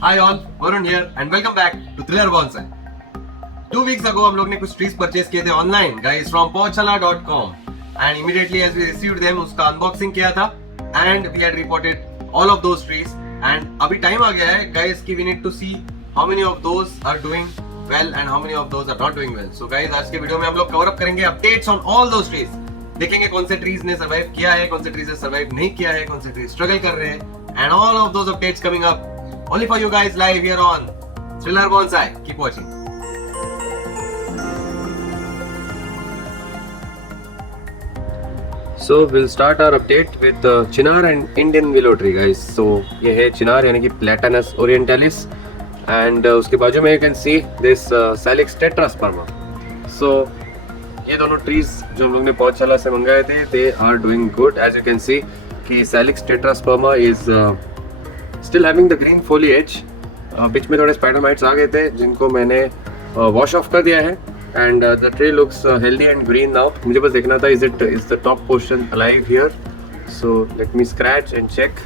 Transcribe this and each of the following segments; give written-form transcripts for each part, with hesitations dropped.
Hi all, Varun here and welcome back to Thriller Bonsai. 2 weeks ago हम लोग ने कुछ trees purchase किए थे online guys from pochala.com and immediately as we received them उसका unboxing किया था and we had reported all of those trees and अभी time आ गया है guys कि we need to see how many of those are doing well and how many of those are not doing well. So guys आज के video में हम लोग cover up करेंगे updates on all those trees. देखेंगे कौन से trees ने survive किया है, कौन से trees ने survive नहीं किया है, कौन से trees struggle कर रहे हैं and all of those updates coming up only for you guys live here on Thriller Bonsai. Keep watching. So we'll start our update with Chinar and Indian willow tree guys. So ये है Chinar यानी कि Platanus orientalis and उसके बाजू में you can see this Salix tetrasperma. So ये दोनों trees जो हम लोग ने पौधशाला से मंगाए थे they are doing good as you can see कि Salix tetrasperma is still having the green foliage. बीच में थोड़े स्पाइडर माइट्स आ गए थे जिनको मैंने वॉश ऑफ कर दिया है and the tree looks healthy and green now. मुझे बस देखना था is the top portion alive here. So let me scratch and check.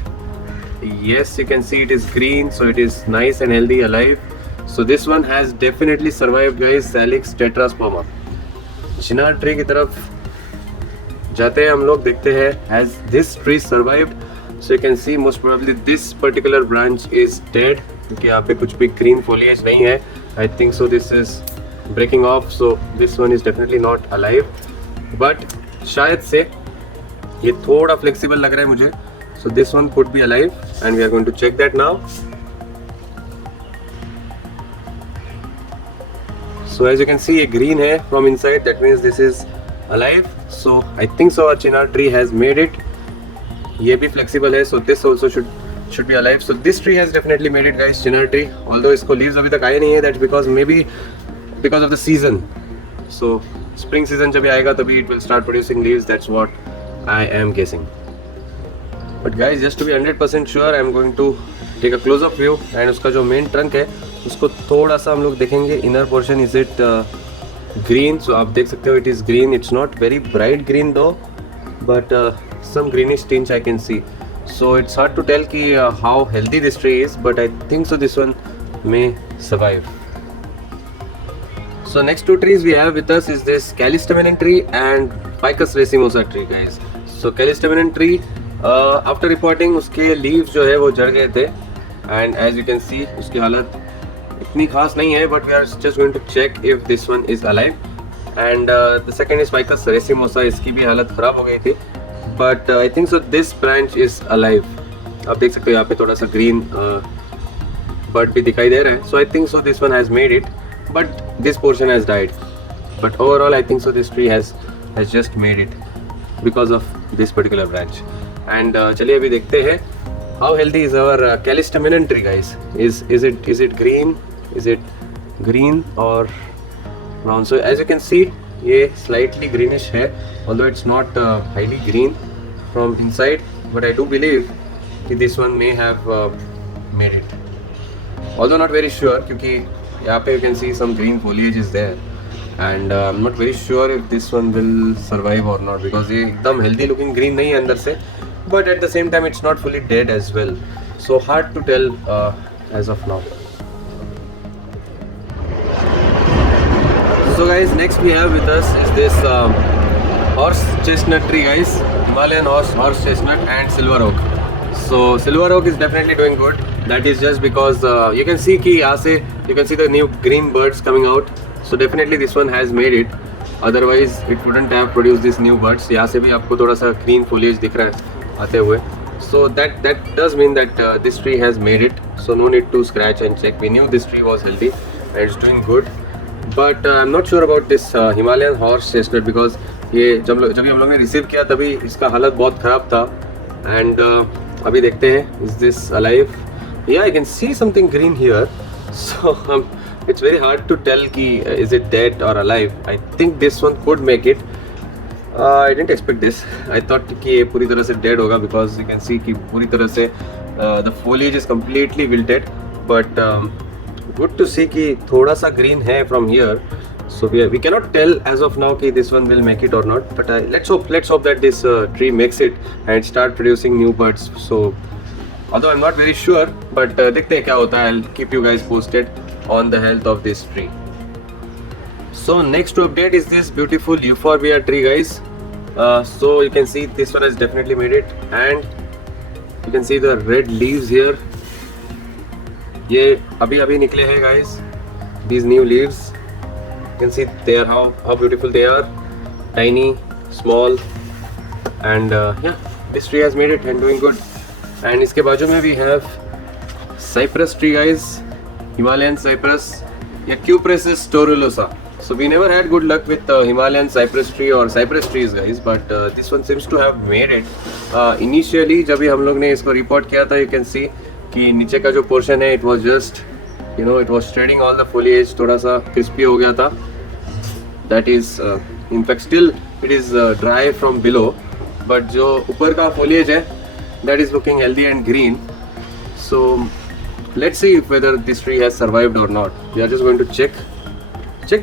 yes you can see it is green, so it is nice and healthy alive. So this one has definitely survived guys. Salix tetrasperma. Chinar tree की तरफ जाते हैं हम लोग, देखते हैं has this tree survived. So you can see most probably this particular branch is dead क्योंकि यहाँ पे कुछ भी green foliage नहीं है. I think so this is breaking off, so this one is definitely not alive. But शायद से ये थोड़ा flexible लग रहा है मुझे. So this one could be alive and we are going to check that now. So as you can see ये green है from inside, that means this is alive. So I think so our chinar tree has made it. ये भी flexible है, so this also should be alive. So this tree has definitely made it guys, chinar tree. Although इसको leaves अभी तक आए नहीं है, that's because maybe because of the season. So spring season जब आएगा तभी it will start producing leaves. That's what I am guessing. But guys just to be 100% sure I am going to take a close-up view and उसका जो main trunk है उसको थोड़ा सा हम लोग देखेंगे. Inner portion is it green? So आप देख सकते हो it is green. It's not very bright green though, but some greenish tinge I can see. So it's hard to tell ki how healthy this tree is, but I think so this one may survive. So next two trees we have with us is this Callistemon tree and Ficus racemosa tree guys. So Callistemon tree after reporting उसके leaves जो है वो झड़ गए थे and as you can see उसकी हालत इतनी खास नहीं है, but we are just going to check if this one is alive. And the second is Ficus racemosa, इसकी भी हालत ख़राब हो गई थी, but I think so this branch is alive. आप देख सकते हो यहाँ पे थोड़ा सा green bud भी दिखाई दे रहा है. So I think so this one has made it, but this portion has died. But overall I think so this tree has just made it because of this particular branch. And चलिए अभी देखते हैं how healthy is our Callistemon tree guys. Is it green? Is it green or brown? So as you can see ये slightly greenish है, although it's not highly green from inside, but I do believe कि this one may have made it. Although not very sure क्योंकि यहाँ पे you can see some green foliage is there and I'm not very sure if this one will survive or not because ये एकदम healthy looking green नहीं है अंदर से, but at the same time it's not fully dead as well. So hard to tell as of now. So guys next we have with us is this horse chestnut tree guys. Himalayan horse chestnut and silver oak. So silver oak is definitely doing good. That is just because you can see कि यहाँ से you can see the new green birds coming out. So definitely this one has made it. Otherwise it wouldn't have produced these new birds. यहाँ से भी आपको थोड़ा सा green foliage दिख रहा है आते हुए. So that does mean that this tree has made it. So no need to scratch and check. We knew this tree was healthy and it's doing good. But I'm not sure about this Himalayan horse chestnut because ये जब हम लोग ने receive किया तभी इसका हालत बहुत ख़राब था and अभी देखते हैं is this alive? Yeah, I can see something green here. So it's very hard to tell कि is it dead or alive. I think this one could make it. I didn't expect this. I thought कि ये पूरी तरह से dead होगा because you can see कि पूरी तरह से the foliage is completely wilted. But good to see कि थोड़ा सा green है from here. So we cannot tell as of now कि this one will make it or not. But let's hope that this tree makes it and start producing new buds. So although I'm not very sure, but देखते हैं क्या होता है. I'll keep you guys posted on the health of this tree. So next to update is this beautiful euphorbia tree, guys. So you can see this one has definitely made it, and you can see the red leaves here. ये अभी निकले हैं, guys. These new leaves. You can see they are how beautiful they are. Tiny, small, and yeah, this tree has made it and doing good. And इसके बाजू में we have cypress tree, guys. Himalayan cypress. या Cupressus torulosa. So we never had good luck with Himalayan cypress tree or cypress trees, guys, but this one seems to have made it. Initially जब भी हम लोग ने इसको report किया था, you can see कि नीचे का जो पोर्शन है, it was just, you know, it was shredding all the foliage, थोड़ा सा crispy हो गया था. That is, in fact, still it is dry from below, but जो ऊपर का foliage है, that is looking healthy and green. So let's see whether this tree has survived or not. We are just going to check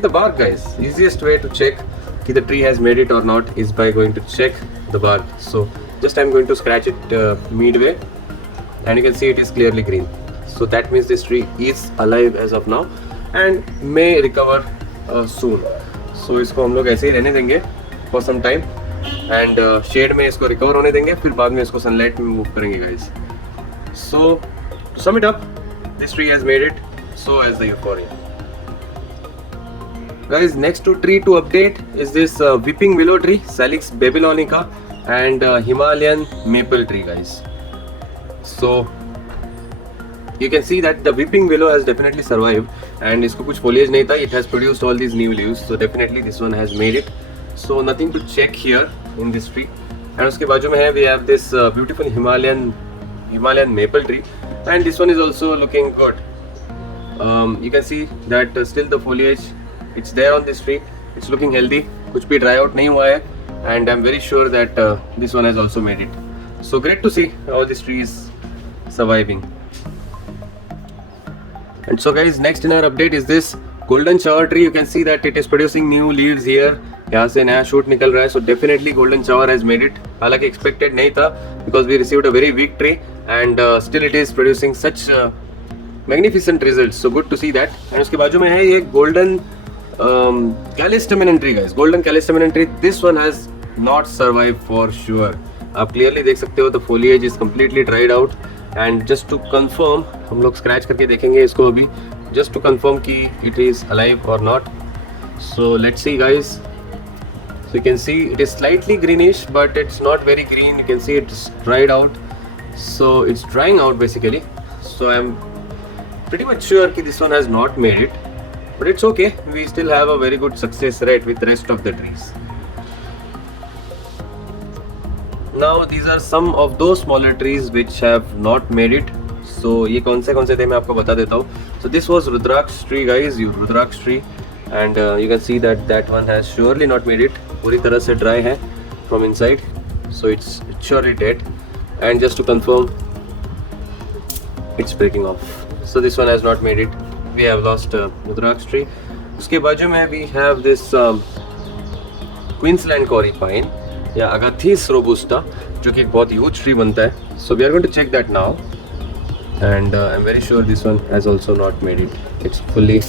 the bark, guys. Easiest way to check if the tree has made it or not is by going to check the bark. So just I'm going to scratch it midway, and you can see it is clearly green. So that means this tree is alive as of now and may recover soon. So इसको हम लोग ऐसे ही रहने देंगे for some time, and shade में इसको recover होने देंगे, फिर बाद में इसको sunlight में move करेंगे, guys. So to sum it up, this tree has made it. So has the euphorbia. Guys, next to tree to update is this weeping willow tree, Salix babylonica, and Himalayan maple tree, guys. So you can see that the weeping willow has definitely survived, and इसको कुछ foliage नहीं था. It has produced all these new leaves, so definitely this one has made it. So nothing to check here in this tree. And उसके बाजू में है we have this beautiful Himalayan maple tree, and this one is also looking good. You can see that still the foliage, it's there on this tree. It's looking healthy. कुछ भी dry out नहीं हुआ है, and I'm very sure that this one has also made it. So great to see how this tree is surviving. And so guys, next in our update is this golden shower tree. You can see that it is producing new leaves here. यहाँ से नया shoot निकल रहा है. So definitely golden shower has made it. हालांकि expected नहीं था, because we received a very weak tree, and still it is producing such magnificent results. So good to see that. And उसके बाजू में है ये golden calistaminon tree, guys. Golden calistaminon tree. This one has not survived for sure. आप clearly देख सकते हो the foliage is completely dried out. And just to confirm, हम लोग scratch करके देखेंगे इसको अभी, just to confirm कि it is alive or not. So let's see, guys. So you can see it is slightly greenish, but it's not very green. You can see it's dried out. So it's drying out basically. So I'm pretty much sure that this one has not made it, but it's okay. We still have a very good success rate with the rest of the trees. Now these are some of those smaller trees which have not made it. So ये कौन से थे मैं आपको बता देता हूँ. So this was Rudraksh tree, guys. Rudraksh tree, and you can see that one has surely not made it. पूरी तरह से dry है from inside, so it's surely dead. And just to confirm, it's breaking off. So this one has not made it. We have lost Rudraksh tree. उसके बाजू में we have this Queensland Kauri pine या Agathis robusta, जो कि एक बहुत huge tree बनता है. So we are going to check that now, and I'm very sure this one has also not made it. It's fully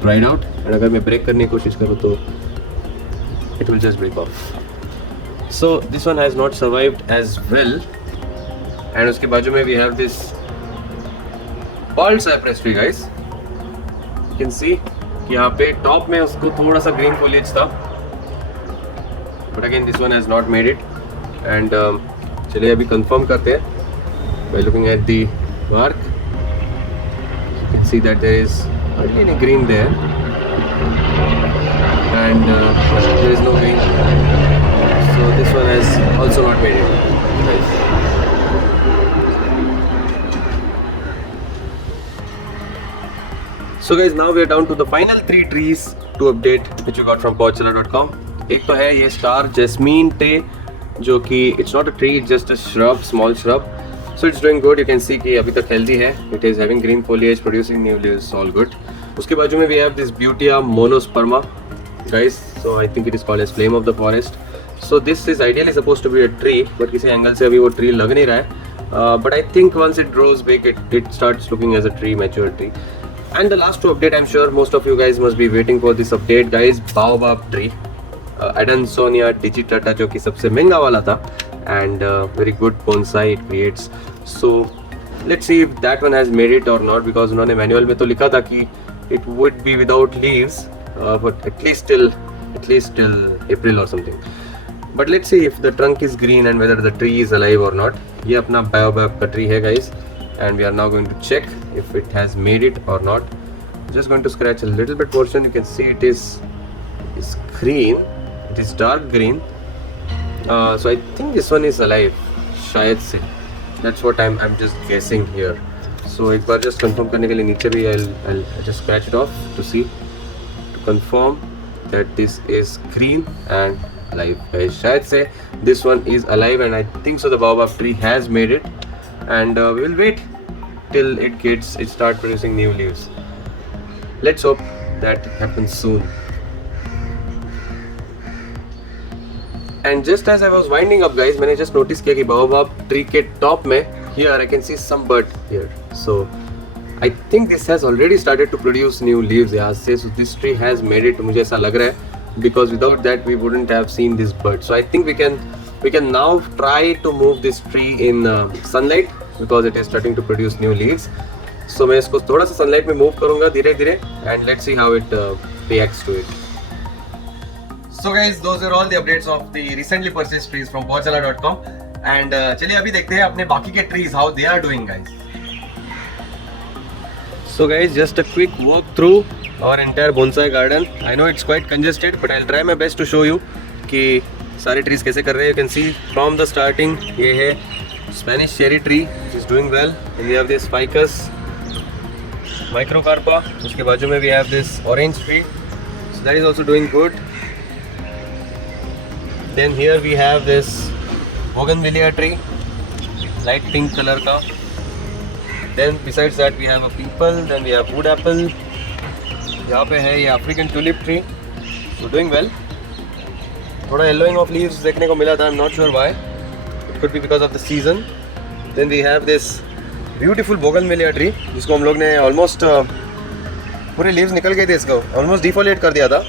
dried out, and अगर मैं break करने की कोशिश करूँ तो it will just break off. So this one has not survived as well. And उसके बाजू में we have this bald cypress tree, guys. You can see कि यहाँ पे top में उसको थोड़ा सा green foliage था, but again this one has not made it. And चलिए अभी confirm करते हैं by looking at the bark. You can see that there is hardly any green there, and there is no green. So this one has also not made it, guys. So guys, now we are down to the final 3 trees to update which we got from Podchilla.com. एक तो है ये star jasmine टे, जो कि it's not a tree, it's just a shrub, small shrub. So it's doing good. You can see कि अभी तक healthy है. It is having green foliage, producing new leaves, all good. उसके बाजू में we have this Butea monosperma, guys. So I think it is called as flame of the forest. So this is ideally supposed to be a tree, but किसी angle से अभी वो tree लग नहीं रहा है. but I think once it grows big, it starts looking as a tree, mature tree. And the last to update, I'm sure most of you guys must be waiting for this update, guys. Baobab tree, Adansonia digitata, जो कि सबसे महंगा वाला था, and very good bonsai it creates. So let's see if that one has made it or not, because उन्होंने manual में तो लिखा था कि it would be without leaves, but at least till April or something. But let's see if the trunk is green and whether the tree is alive or not. ये अपना बायोबैब का tree है guys, and we are now going to check if it has made it or not. Just going to scratch a little bit portion. You can see it is green. It is dark green. So I think this one is alive. शायद से. That's what I'm just guessing here. So एक बार just confirm करने के लिए नीचे भी I'll just scratch it off to see, to confirm that this is green and alive. Guys, शायद से this one is alive, and I think so the baobab tree has made it, and we will wait till it start producing new leaves. Let's hope that happens soon. And just as I was winding up, guys, मैंने just notice किया कि baobab tree के top में here I can see some bud here. So I think this has already started to produce new leaves यहाँ से. So this tree has made it. मुझे ऐसा लग रहा है, because without that we wouldn't have seen this bud. So I think we can now try to move this tree in sunlight, because it is starting to produce new leaves. So मैं इसको थोड़ा सा sunlight में move करूँगा धीरे धीरे, and let's see how it reacts to it. So guys, those are all the updates of the recently purchased trees from Pochala.com. And चलिए अभी देखते हैं अपने बाकी के trees how they are doing, guys. So guys, just a quick walk through our entire bonsai garden. I know it's quite congested, but I'll try my best to show you कि सारे trees कैसे कर रहे हैं. You can see from the starting, ये है Spanish cherry tree which is doing well. And we have this ficus microcarpa. उसके बाजू में we have this orange tree. So that is also doing good. Then here we have this bougainvillea tree, light pink color का. Then besides that we have a peepal, then we have wood apple. यहाँ पे है ये African tulip tree, so doing well. थोड़ा yellowing of leaves देखने को मिला था, I'm not sure why. It could be because of the season. Then we have this beautiful bougainvillea tree, जिसको हम लोग ने almost पूरे leaves निकल गए थे इसको, almost defoliate कर दिया था.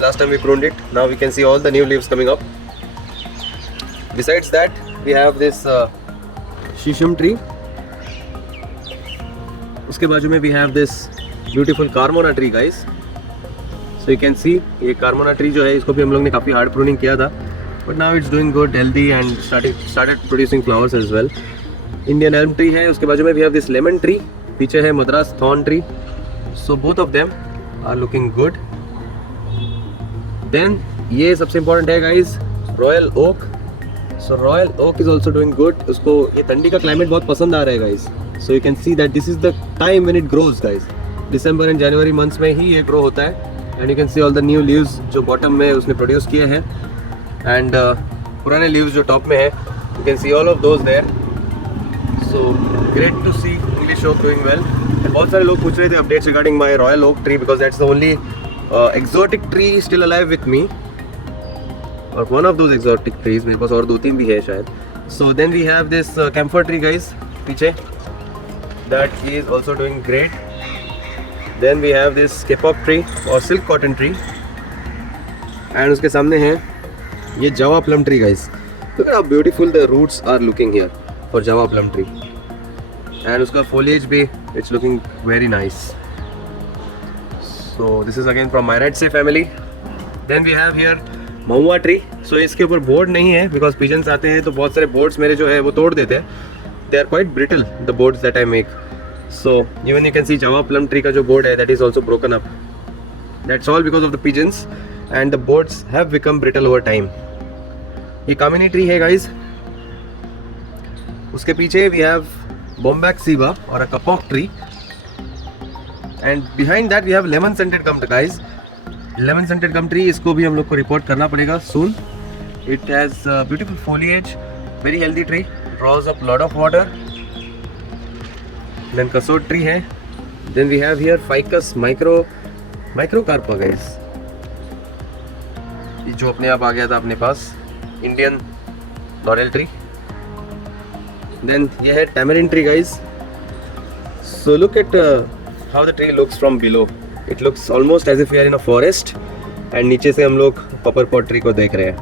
Last time we pruned it. Now we can see all the new leaves coming up. Besides that, we have this shisham tree. उसके बाजू में we have this beautiful carmona tree, guys. So you can see ये carmona tree जो है इसको भी हम लोग ने काफ़ी hard pruning किया था, but now it's doing good, healthy, and started producing flowers as well. Indian elm tree है, उसके बाजू में we have this lemon tree. पीछे है madras thorn tree. So both of them are looking good. Then ये सबसे important है guys, royal oak. So royal oak is also doing good. उसको ये ठंडी का climate बहुत पसंद आ रहा है guys. So you can see that this is the time when it grows, guys. December and January months में ही ये grow होता है. And you can see all the new leaves जो bottom में उसने produce किए हैं. And पुराने leaves जो top में है, you can see all of those there. So great to see English oak doing well. And बहुत सारे लोग पूछ रहे थे updates regarding my royal oak tree, because that's the only exotic tree still alive with me, or one of those exotic trees. मेरे पास और दो तीन भी है शायद. So then we have this camphor tree, guys, पीछे, that is also doing great. Then we have this kapok tree or silk cotton tree, and उसके सामने है ये java plum tree, guys. Look at how beautiful the roots are looking here for java plum tree, and उसका foliage भी it's looking very nice. So this is again from Myriaceae family. Then we have here mahua tree. So इसके ऊपर board नहीं है, because pigeons आते हैं तो बहुत सारे boards मेरे जो है वो तोड़ देते हैं. They are quite brittle, the boards that I make. So even you can see java plum tree का जो board है, that is also broken up. That's all because of the pigeons, and the boards have become brittle over time. ये kamini tree है, guys. उसके पीछे we have bombax ceiba or a kapok tree. And behind that we have lemon scented gum, guys. Lemon scented gum tree, इसको भी हम लोग को report करना पड़ेगा soon. It has beautiful foliage, very healthy tree, draws up lot of water. Then kasod tree है. Then we have here ficus microcarpa, guys. ये जो अपने आप आ गया था अपने पास, Indian laurel tree. देन ये है tamarind tree guys. So look at how the tree looks from below. It looks almost as if we are in a forest and नीचे से हम लोग कॉपर पॉट ट्री को देख रहे हैं.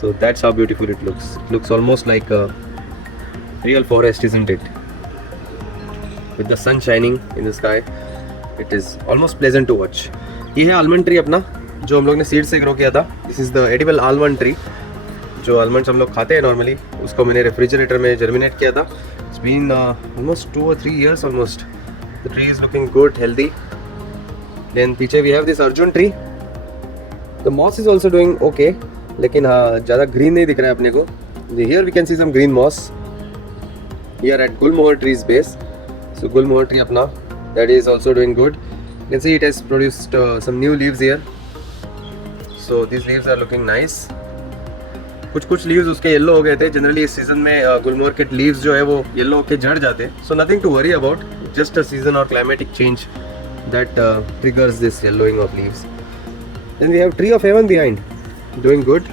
So that's how beautiful it looks. It looks almost like a real forest, isn't it? With the sun shining in the sky, it is almost pleasant to watch. ये है almond tree अपना, जो हम लोग ने सीड से grow किया था. This is the edible almond tree. जो आलमंड्स हम लोग खाते हैं नॉर्मली, उसको मैंने रेफ्रिजरेटर में जर्मिनेट किया था. It's been almost 2 or 3 years almost. The tree is looking good, healthy. Then पीछे we have this Arjun tree. The moss is also doing okay, लेकिन हाँ ज़्यादा ग्रीन नहीं दिख रहा है अपने को. Here we can see some green moss here at gulmohar trees base. So Gulmohar tree apna, that is also doing good. You can see it has produced some new leaves here. So these leaves are looking nice. कुछ leaves उसके yellow हो गए थे. Generally इस season में गुलमोहर के leaves जो है वो yellow होके झड़ जाते. So nothing to worry about. Just a season or climatic change that triggers this yellowing of leaves. Then we have tree of heaven behind, doing good.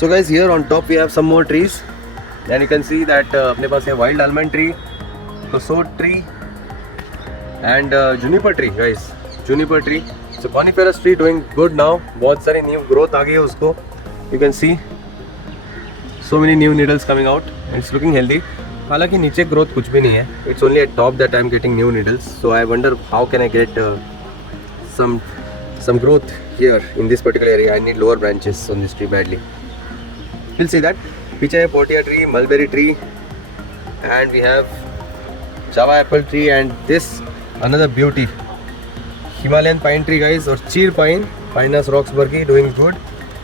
So guys, here on top we have some more trees. And you can see that अपने पास है wild almond tree, कसोट tree and juniper tree guys. Juniper tree. So coniferous tree doing good now. बहुत सारी new growth आ गई है उसको. You can see so many new needles coming out. It's looking healthy. हालांकि नीचे growth कुछ भी नहीं है. It's only at top that I'm getting new needles. So I wonder how can I get some growth here in this particular area. I need lower branches on this tree badly. We'll see that. पीछे है पोटिया tree, mulberry tree and we have Java apple tree and this another beauty Himalayan pine tree guys. और chir pine, Pinus roxburghii, doing good.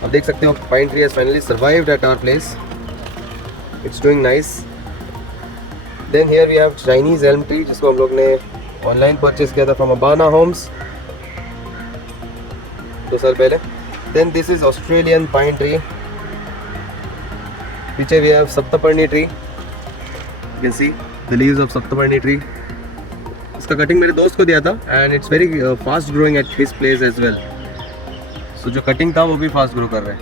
आप देख सकते हो pine tree has finally survived at our place. It's doing nice. Then here we have Chinese elm tree, जिसको हम लोग ने online purchase किया था फ्रॉम अबाना होम्स 2 साल पहले. Then this is Australian pine tree. पीछे we have saptaparni tree. You can see the leaves of saptaparni tree. इसका कटिंग मेरे दोस्त को दिया था and it's very fast growing at his place as well. So जो कटिंग था वो भी फास्ट ग्रो कर रहा है.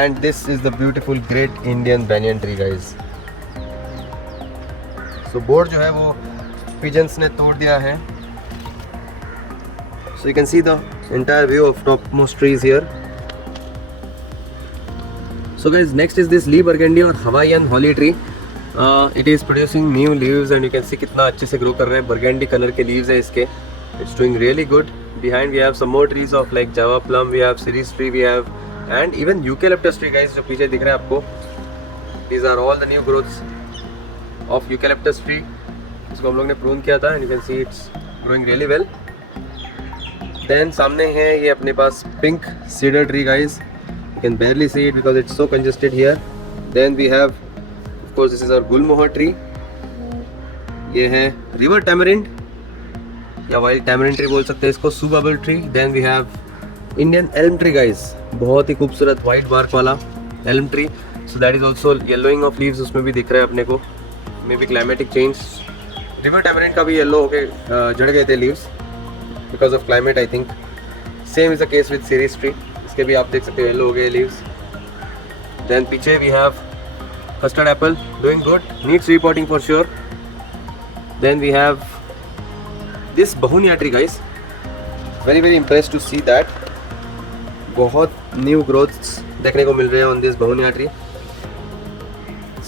And this is the beautiful great Indian banyan tree guys. So board जो है वो pigeons ने तोड़ दिया है. So you can see the entire view of topmost trees here. So guys, next is this Lee Burgundy और Hawaiian Holly tree. It is producing new leaves and you can see कितना अच्छे से grow कर रहे हैं. Burgundy color के leaves है इसके. It's doing really good. Behind we have some more trees of like Java plum, we have cerise tree, we have and even eucalyptus tree guys, जो पीछे दिख रहे हैं आपको. These are all the new growths of eucalyptus tree. इसको हम लोग ने prune किया था and you can see it's growing really well. Then सामने है ये अपने पास pink cedar tree guys. You can barely see it because it's so congested here. Then we have, of course, this is our Gulmohar tree. ये है river tamarind या wild tamarind tree बोल सकते हैं इसको. Subabul tree. Then we have Indian elm tree guys. बहुत ही खूबसूरत white bark वाला elm tree. So that is also yellowing of leaves उसमें भी दिख रहा है अपने को. Maybe climatic change. River tamarind का भी yellow होके झड़ गए थे leaves because of climate I think. Same is the case with cerise tree. इसके भी आप देख सकते हो येलो हो गए लीव्स. देन पीछे we have custard apple, doing good, needs repotting for sure. Then we have this bauhinia tree guys. Very very impressed to see that. बहुत न्यू ग्रोथ्स देखने को मिल रहे हैं on this bauhinia tree.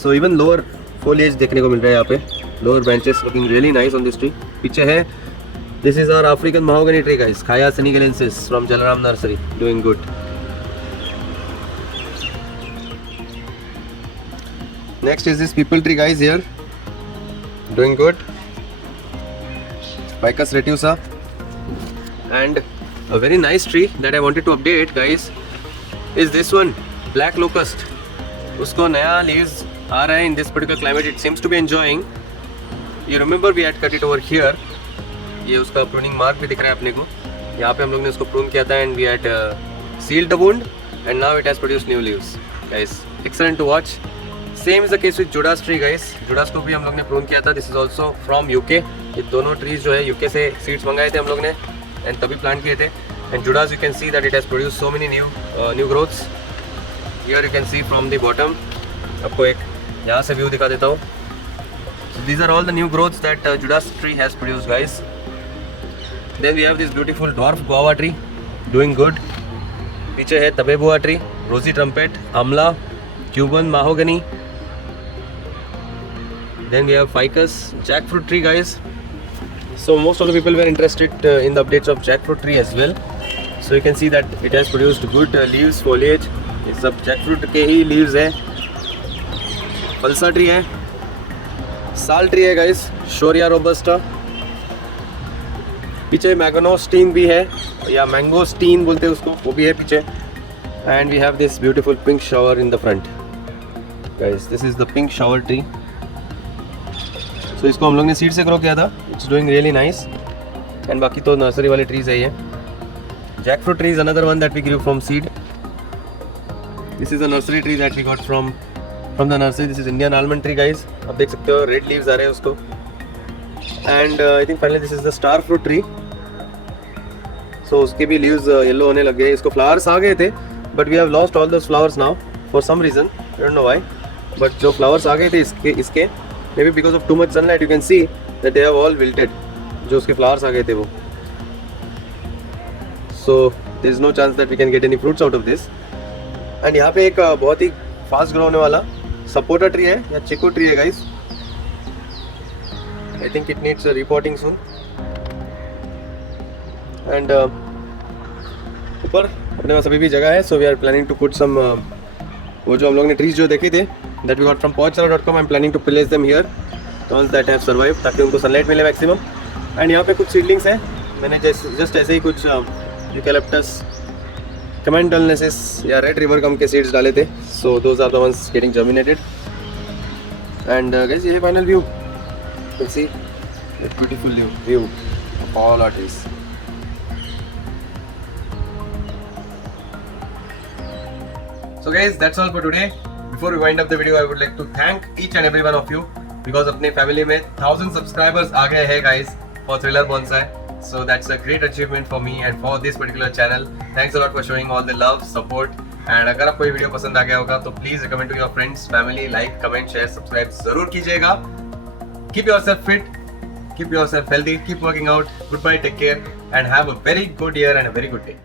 So even lower foliage देखने को मिल रहा है यहाँ पे. Lower branches looking really nice on this tree. पीछे है this is our African mahogany tree guys, Khaya senegalensis from Jalaram nursery, doing good. Next is this people tree guys here, doing good. Ficus retusa. And a very nice tree that I wanted to update guys is this one, black locust. उसको नया leaves आ रहा है in this particular climate. It seems to be enjoying. You remember we had cut it over here. ये उसका pruning mark भी दिख रहा है अपने को. यहाँ पे हम लोग ने उसको प्रून किया था and we had sealed the wound and now it has produced new leaves guys. Excellent to watch. Same is the case with Judas tree guys. Judas को भी हम लोग ने प्रून किया था. This is also from UK. ये दोनों trees जो है यूके से सीड्स मंगाए थे हम लोग ने एंड तभी प्लांट किए थे. And Judas you can see that it has produce so many new new growths. Here you can C from the bottom. आपको एक यहाँ से व्यू दिखा देता हूँ. So these are all the new growths that Judas tree has produced, guys. Then we have this beautiful dwarf guava tree doing good. पीछे है tabebuia tree, rosy trumpet, amla, Cuban mahogany. Then we have ficus, jackfruit tree, guys. So most of the people were interested in the updates of jackfruit tree as well. So you can see that it has produced good leaves, foliage. ये सब jackfruit के ही leaves है. Phalsa tree है, साल tree है guys, शोरिया robusta. पीछे मैगनोस्टीन भी है या मैंगोस्टीन बोलते हैं उसको, वो भी है पीछे. And we have this beautiful pink shower in the front guys. This is the pink shower tree. So इसको हम लोग ने सीड से ग्रो किया था. It's doing really nice. And बाकी तो नर्सरी वाले ट्रीज है ये. Jackfruit tree is another one that we grew from seed. This is a nursery tree that we got from the nursery. This is Indian almond tree guys. आप देख सकते हो red leaves आ रहे हैं उसको. And I think finally this is the star fruit tree. So उसके भी leaves yellow होने लग गए. इसको फ्लावर्स आ गए थे but we have lost all those flowers now for some reason. I don't know why. But जो फ्लावर्स आ गए थे इसके maybe because of too much sunlight you can see that they have all wilted. जो उसके flowers आ गए थे वो. So there is no chance that we can get any fruits out of this. And यहाँ पे एक बहुत ही फास्ट ग्रो होने वाला सपोटा ट्री है या चिकू ट्री है guys. I think it needs repotting soon. And ऊपर अपने पास अभी भी जगह है. So we are planning to put some वो जो हम लोग ने ट्रीज जो देखे थे that we got from podsara.com. I am planning to place them here the ones that have survive, ताकि उनको सनलाइट मिले मैक्सिमम. एंड यहाँ पे कुछ सीडलिंग्स हैं. मैंने जस्ट ऐसे ही कुछ यूकैलिप्टस कमेंडलनेसिस या रेड रिवर गम के सीड्स डाले थे. So those are the ones getting germinated. And guys ये है final view. You can see that beautiful view of all our trees. So guys, that's all for today. Before we wind up the video, I would like to thank each and every one of you because अपने family में 1000 subscribers आ गए हैं guys for Thriller Bonsai. So that's a great achievement for me and for this particular channel. Thanks a lot for showing all the love, support. And अगर आपको ये video पसंद आ गया होगा तो please recommend to your friends, family, like, comment, share, subscribe जरूर कीजिएगा. Keep yourself fit, keep yourself healthy, keep working out. Goodbye, take care, and have a very good year and a very good day.